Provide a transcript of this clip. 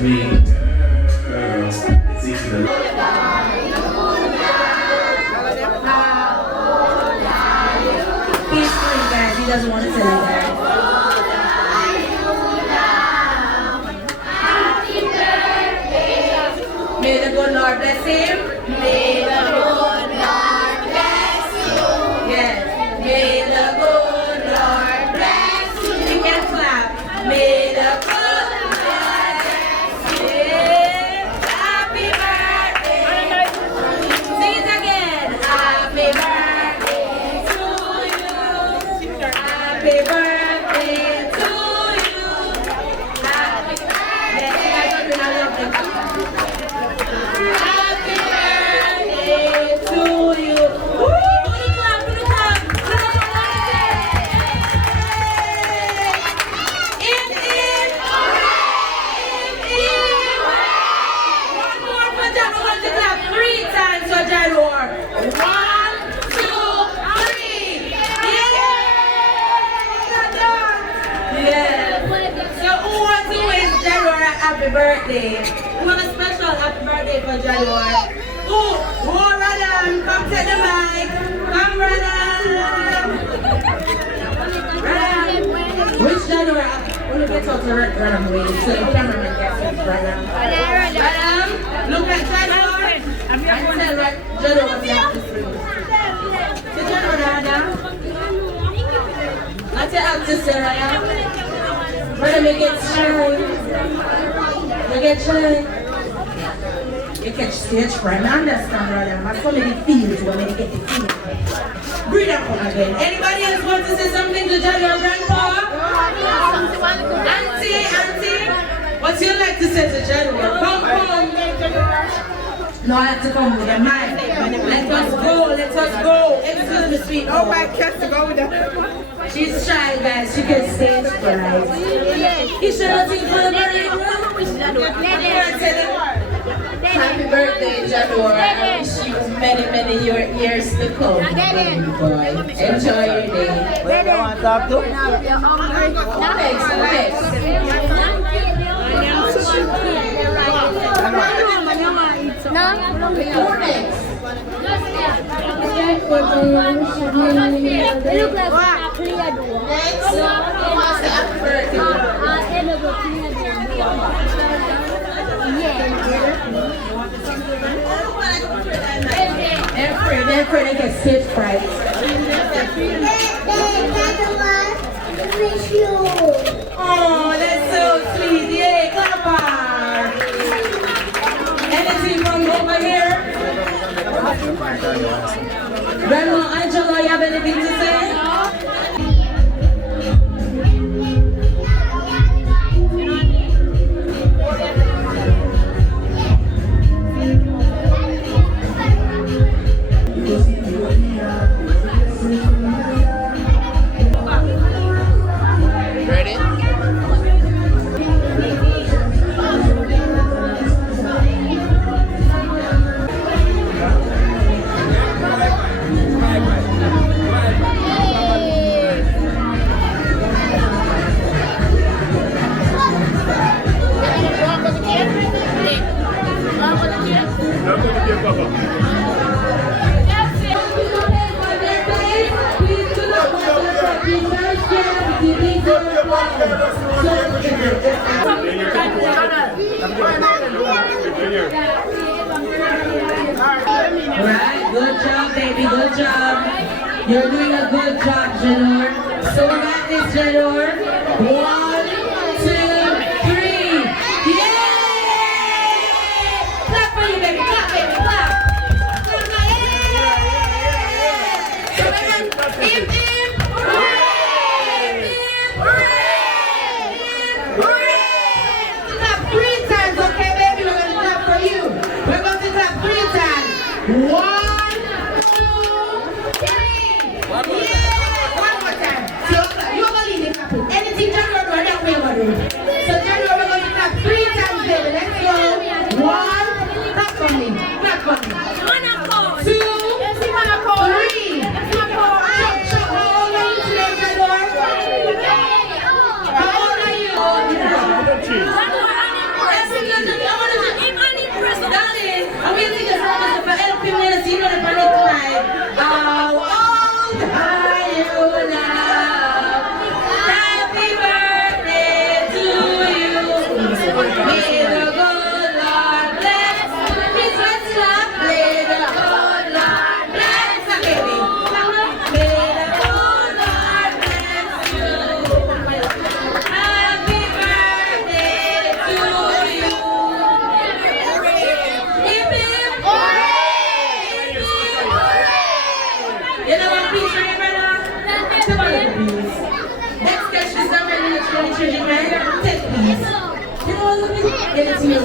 me, girl. It's easy to love. He's free, guys. He doesn't want to say that. May the good Lord bless him. May the good Lord bless you. Yes. May the good Lord bless you. You can clap. May the good Lord bless you. Happy birthday. Sing it again. Happy birthday to you. Happy birthday to you. Happy birthday. Yes, you guys are doing a lovely job. Happy birthday to you. Woo! Put it clap, put it clap. In. One more for Jadoir. We're going to clap 3 times for Jadoir. 1, 2, 3. Yeah. So who wants to wish Jadoir a happy birthday? We want a special happy birthday for Jadoir. Oh, Radam, come take the mic. Come, Radam. Wish Jadoir a when you get out to Radam way, so the cameraman gets it, Radam. Radam, look at Jadoir. And tell Jadoir what you have to say. So Jadoir, Radam. What you have to say, Radam? Radam, you get shine. You get shine. You catch stage fright. I understand, Radam. I so many feels when they get the feeling. Breathe up again. Anybody else want to say something to Jadoir grandpa? Auntie, what you like to say to Jadoir? Come. No, I have to come with a mic. Let us go. Excuse me, sweet. Oh, my cat to go with her. She's shy, guys. She gets stage fright. You should not think for the birthday. Happy birthday, Jadoir. I wish you many years to come. Boy. Enjoy your day. Where do you want to talk to? Next. They're afraid they get stage fright. Oh, that's so sweet. Yay, clapper. Anything from over here? Grandma Angela, you have anything to say? Right, good job, baby, good job. You're doing a good job, Jadoir. So we got this, Jadoir. 1, 2, 3. Yay! Clap for you, baby. Clap, baby. Clap. Hip, hip. Hooray! Hooray! Clap 3 times, okay, baby? We're going to clap for you. We're going to clap 3 times. 1, 2, 3. Yeah! One more time. So, you're going to leave it clapping. Anything Jadoir sing on the planet tonight. How old are you now? Happy birthday to you. May the good Lord bless. Please let's clap. May the good Lord bless. Baby. May the good Lord bless you. Happy birthday to you. Hip hip hooray! Hip hip hooray! You know what, please, right, brother? Come on, please. Next sketch is not ready to show the children, right? Take, please. You know what, give it to me.